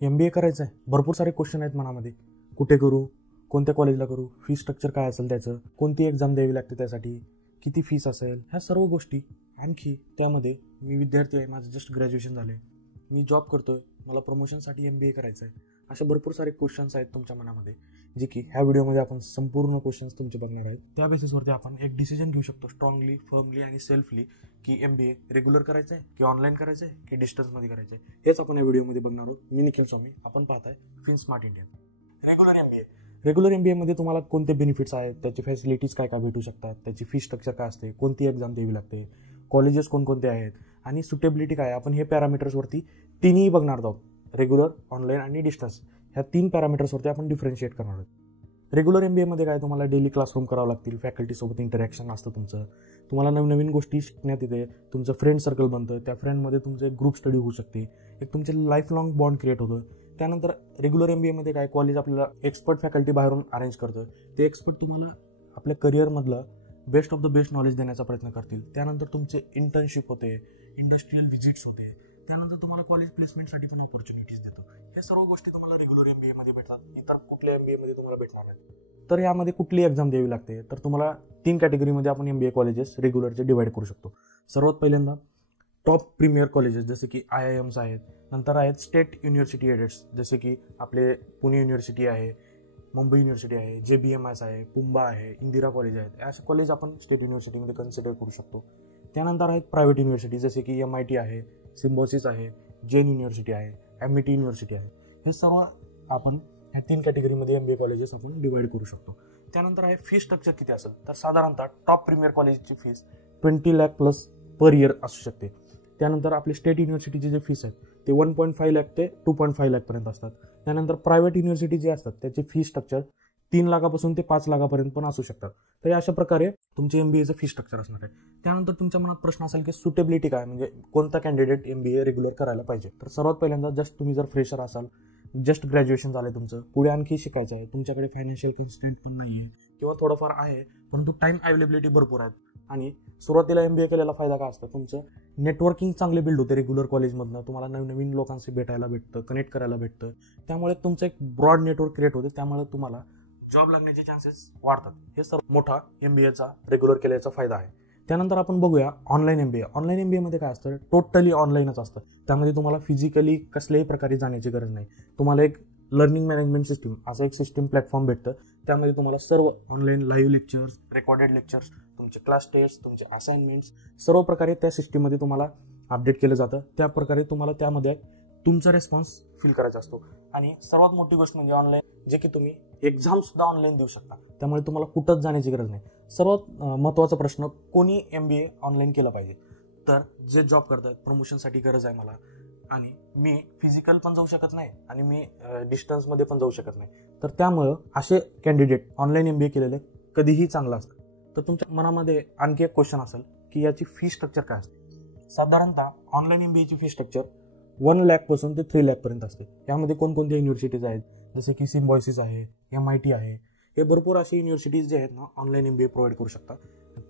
MBA करायचं आहे, भरपूर सारे क्वेश्चन आहेत मनामध्ये. कुठे करू, कोणत्या कॉलेजला करू, फी स्ट्रक्चर काय असेल त्याचं, कोणती एक्झाम द्यावी लागते त्यासाठी, किती फीस असेल, ह्या सर्व गोष्टी. आणखी त्यामध्ये मी विद्यार्थी आहे, माझं जस्ट ग्रॅज्युएशन झालं आहे, मी जॉब करतोय, मला प्रमोशनसाठी MBA करायचं आहे. असे भरपूर सारे क्वेश्चन्स आहेत तुमच्या मनामध्ये, जे की ह्या व्हिडिओमध्ये आपण संपूर्ण क्वेश्चन्स तुमचे बघणार आहेत. त्या बेसिसवरती आपण एक डिसिजन घेऊ शकतो स्ट्रॉंगली, फर्मली आणि सेल्फली, की MBA रेग्युलर करायचं आहे की ऑनलाईन करायचं आहे की डिस्टन्समध्ये करायचं आहे. हेच आपण या व्हिडिओमध्ये बघणार आहोत. मी निखिल स्वामी, आपण पाहताय फिनस्मार्ट इंडियन. रेग्युलर MBA मध्ये तुम्हाला कोणते बेनिफिट्स आहेत, त्याची फॅसिलिटीज काय काय भेटू शकतात, त्याची फी स्ट्रक्चर काय असते, कोणती एक्झाम द्यावी लागते, कॉलेजेस कोणकोणते आहेत आणि सुटेबिलिटी काय, आपण हे पॅरामीटर्सवरती तिन्ही बघणार आहोत. रेग्युलर, ऑनलाईन आणि डिस्टन्स ह्या 3 पॅरामीटर्सवरती आपण डिफरन्शिएट करणार आहोत. रेग्युलर MBA मध्ये काय, तुम्हाला डेली क्लासरूम करावं लागतील, फॅकल्टीसोबत इंटरॅक्शन असतं तुमचं, तुम्हाला नवीन गोष्टी शिकण्यात येते, तुमचं फ्रेंड सर्कल बनतं, त्या फ्रेंडमध्ये तुमचं एक ग्रुप स्टडी होऊ शकते, एक तुमचे लाईफ लाँग बॉन्ड क्रिएट होतं. त्यानंतर रेग्युलर MBA मध्ये काय, कॉलेज आपल्याला एक्सपर्ट फॅकल्टी बाहेरून अरेंज करतं, ते एक्सपर्ट तुम्हाला आपल्या करिअरमधलं best of the best knowledge देण्याचा प्रयत्न करतील. त्यानंतर तुमचे इंटर्नशिप होते, इंडस्ट्रियल व्हिजिट्स होते, त्यानंतर तुम्हाला कॉलेज प्लेसमेंटसाठी पण ऑपॉर्च्युनिटीज देतो. हे सर्व गोष्टी तुम्हाला रेग्युलर MBA मध्ये भेटतात, इतर कुठल्या MBA मध्ये तुम्हाला भेटणार नाही. तर यामध्ये कुठली एक्झाम द्यावी लागते, तर तुम्हाला 3 कॅटेगरीमध्ये आपण MBA कॉलेजेस रेग्युलरचे डिवाइड करू शकतो. सर्वात पहिल्यांदा टॉप प्रीमियर कॉलेजेस जसे की IIMs आहेत, नंतर आहेत स्टेट युनिव्हर्सिटी एडेड्स जसे की आपले पुणे युनिव्हर्सिटी आहे, मुंबई युनिव्हर्सिटी आहे, JBMS आहे, पुंबा आहे, इंदिरा कॉलेज आहेत. असे कॉलेज आपण स्टेट युनिव्हर्सिटीमध्ये कन्सिडर करू शकतो. त्यानंतर आहेत प्रायव्हेट युनिव्हर्सिटी जसे की MIT आहे, सिम्बॉसिस आहे, जैन युनिव्हर्सिटी आहे, MIT युनिव्हर्सिटी आहे. हे सर्व आपण ह्या 3 कॅटेगरीमध्ये MBA कॉलेजेस आपण डिवाइड करू शकतो. त्यानंतर आहे फी स्ट्रक्चर किती असेल, तर साधारणतः टॉप प्रीमियर कॉलेजची fees 20 lakh plus per year असू शकते. त्यानंतर आपले स्टेट युनिव्हर्सिटीचे जे फीस आहेत ते 1.5 लाख ते 2.5 लाखपर्यंत असतात. त्यानंतर प्रायव्हेट युनिव्हर्सिटी जे असतात त्याची फी स्ट्रक्चर 3 लाखापासून ते 5 लाखापर्यंत पण असू शकतात. तर अशा प्रकारे तुमचे MBAचं फी स्ट्रक्चर असणार आहे. त्यानंतर तुमच्या मनात प्रश्न असेल की सुटेबिलिटी काय, म्हणजे कोणता कॅन्डिडेट MBA रेग्युलर करायला पाहिजे. तर सर्वात पहिल्यांदा जस्ट तुम्ही जर फ्रेशर असाल, जस्ट ग्रॅज्युएशन झालंय तुमचं, पुढे आणखी शिकायचं आहे, तुमच्याकडे फायनान्शियल कन्स्ट्रेंट पण नाही आहे किंवा थोडंफार आहे परंतु टाइम अवेलेबिलिटी भरपूर आहेत, आणि सुरुवातीला MBA केलेला फायदा काय असतं, तुमचं नेटवर्किंग चांगले बिल्ड होते रेग्युलर कॉलेजमधनं, तुम्हाला नवीन लोकांशी भेटायला भेटतं, कनेक्ट करायला भेटतं, त्यामुळे तुमचं एक ब्रॉड नेटवर्क क्रिएट होते, त्यामुळे तुम्हाला जॉब लागण्याचे चान्सेस वाढतात. हे सर्व मोठा MBAचा रेग्युलर केल्याचा फायदा आहे. त्यानंतर आपण बघूया ऑनलाईन MBA. ऑनलाईन MBA मध्ये काय असतं, टोटली ऑनलाईनच असतं. त्यामध्ये तुम्हाला फिजिकली कसल्याही प्रकारे जाण्याची गरज नाही. तुम्हाला एक लर्निंग मॅनेजमेंट सिस्टीम असं एक सिस्टीम प्लॅटफॉर्म भेटतं, त्यामध्ये तुम्हाला सर्व online live lectures, recorded lectures, तुमचे क्लास टेस्ट, तुमचे असाइनमेंट्स सर्व प्रकारे त्या सिस्टीममध्ये तुम्हाला अपडेट केलं जातं. त्या प्रकारे तुम्हाला त्यामध्ये तुमचा रेस्पॉन्स फील करायचा असतो. आणि सर्वात मोठी गोष्ट म्हणजे ऑनलाईन, जे की तुम्ही एक्झाम सुद्धा ऑनलाईन देऊ शकता, त्यामुळे तुम्हाला कुठंच जाण्याची गरज नाही. सर्वात महत्त्वाचा प्रश्न, कोणी MBA ऑनलाईन केलं पाहिजे, तर जे जॉब करतात, प्रमोशनसाठी गरज आहे मला आणि मी फिजिकल पण जाऊ शकत नाही आणि मी डिस्टन्समध्ये पण जाऊ शकत नाही, तर त्यामुळं असे कॅन्डिडेट ऑनलाईन MBA केलेले कधीही चांगलं असतं. तर तुमच्या मनामध्ये आणखी एक क्वेश्चन असेल की याची फी स्ट्रक्चर काय असते. साधारणतः ऑनलाईन MBAची फी स्ट्रक्चर 1 लाखपासून ते 3 लाखपर्यंत असते. यामध्ये कोणकोणत्या युनिव्हर्सिटीज आहेत, जसे की सिम्बॉयसिस आहे, MIT आहे, हे भरपूर असे युनिव्हर्सिटीज जे आहेत ना ऑनलाईन MBA प्रोव्हाइड करू शकतात.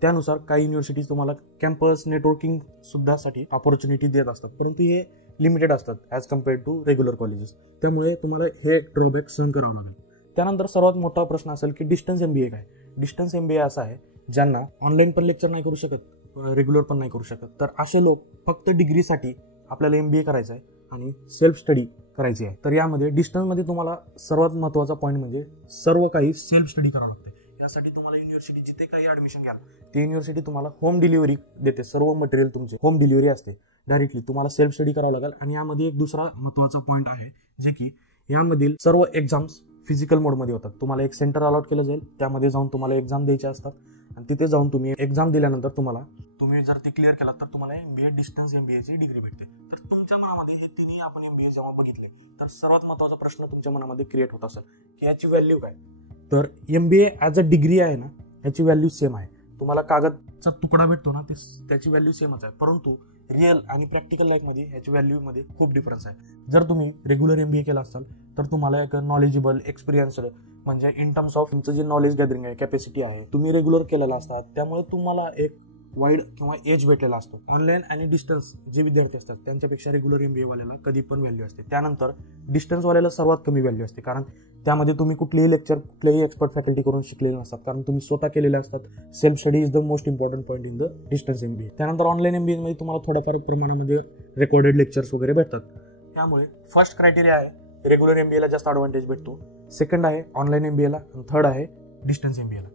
त्यानुसार काही युनिव्हर्सिटीज तुम्हाला कॅम्पस नेटवर्किंग सुद्धासाठी ऑपॉर्च्युनिटी देत असतात, परंतु हे लिमिटेड असतात as compared to regular colleges, त्यामुळे तुम्हाला हे ड्रॉबॅक सहन करावं लागेल. त्यानंतर सर्वात मोठा प्रश्न असेल की डिस्टन्स MBA काय. डिस्टन्स MBA असा आहे ज्यांना ऑनलाईन पण लेक्चर नाही करू शकत, रेग्युलर पण नाही करू शकत, तर असे लोक फक्त डिग्रीसाठी आपल्याला MBA करायचं आहे आणि सेल्फ स्टडी करायची आहे. तर यामध्ये डिस्टन्समध्ये तुम्हाला सर्वात महत्त्वाचा पॉईंट म्हणजे सर्व काही सेल्फ स्टडी करावं लागते. यासाठी तुम्हाला युनिव्हर्सिटी जिथे काही ॲडमिशन घ्याल ती युनिव्हर्सिटी तुम्हाला होम डिलिव्हरी देते, सर्व मटेरियल तुमचे होम डिलिव्हरी असते, डायरेक्टली तुम्हाला सेल्फ स्टडी करावं लागेल. आणि यामध्ये एक दुसरा महत्त्वाचा पॉईंट आहे, जे की यामधील सर्व एक्झाम्स फिजिकल मोडमध्ये होतात. तुम्हाला एक सेंटर अलॉट केलं जाईल, त्यामध्ये जाऊन तुम्हाला एक्झाम द्यायचे असतात आणि तिथे जाऊन तुम्ही एक्झाम दिल्यानंतर तुम्ही जर ती क्लिअर केलात तर तुम्हाला MBA डिस्टन्स MBAची डिग्री भेटते. तर तुमच्या मनामध्ये हे तिन्ही आपण MBA जेव्हा बघितले तर सर्वात महत्त्वाचा प्रश्न तुमच्या मनामध्ये क्रिएट होत असेल की याची व्हॅल्यू काय. तर MBA ॲज अ डिग्री आहे ना, याची व्हॅल्यू सेम आहे. तुम्हाला कागदचा तुकडा भेटतो ना, त्याची व्हॅल्यू सेमच आहे, परंतु रिअल आणि प्रॅक्टिकल लाईफमध्ये ह्याची व्हॅल्यूमध्ये खूप डिफरन्स आहे. जर तुम्ही रेग्युलर MBA केला असाल तर तुम्हाला एक नॉलेजेबल, एक्सपिरियन्स्ड, म्हणजे इन टर्म्स ऑफ तुमचं जे नॉलेज गॅदरिंग आहे, कॅपॅसिटी आहे, तुम्ही रेग्युलर केलेला असतात, त्यामुळे तुम्हाला एक वाईड किंवा एज भेटलेला असतो. ऑनलाईन आणि डिस्टन्स जे विद्यार्थी असतात त्यांच्यापेक्षा रेग्युलर MBA वाल्याला कधी पण व्हॅल्यू असते. त्यानंतर डिस्टन्स वाल्याला सर्वात कमी व्हॅल्यू असते, कारण त्यामध्ये तुम्ही कुठलेही लेक्चर कुठल्याही एक्सपर्ट फॅकल्टी करून शिकलेले नसतात, कारण तुम्ही स्वतः केलेले असतात. Self study is the most important point in the distance MBA. त्यानंतर ऑनलाईन MBA मध्ये तुम्हाला थोड्याफार प्रमाणामध्ये रेकॉर्डेड लेक्चर्स वगैरे भेटतात. त्यामुळे फर्स्ट क्रायटेरिया आहे रेग्युलर MBA ला जास्त ॲडव्हान्टेज भेटतो, सेकंड आहे ऑनलाईन MBA ला, आणि थर्ड आहे डिस्टन्स MBA ला.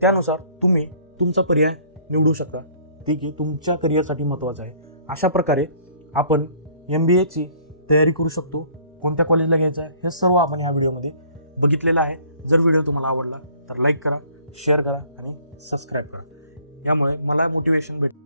त्यानुसार तुम्ही तुमचा पर्याय निवडू शकता, ते की तुमच्या करिअरसाठी महत्त्वाचं आहे. अशा प्रकारे आपण MBA ची तयारी करू शकतो. कोणत्या कॉलेजला घ्यायचं आहे हे सर्व आपण या व्हिडिओमध्ये बघितलेलं आहे. जर व्हिडिओ तुम्हाला आवडला तर लाईक करा, शेअर करा आणि सबस्क्राईब करा. यामुळे मला मोटिवेशन भेटेल.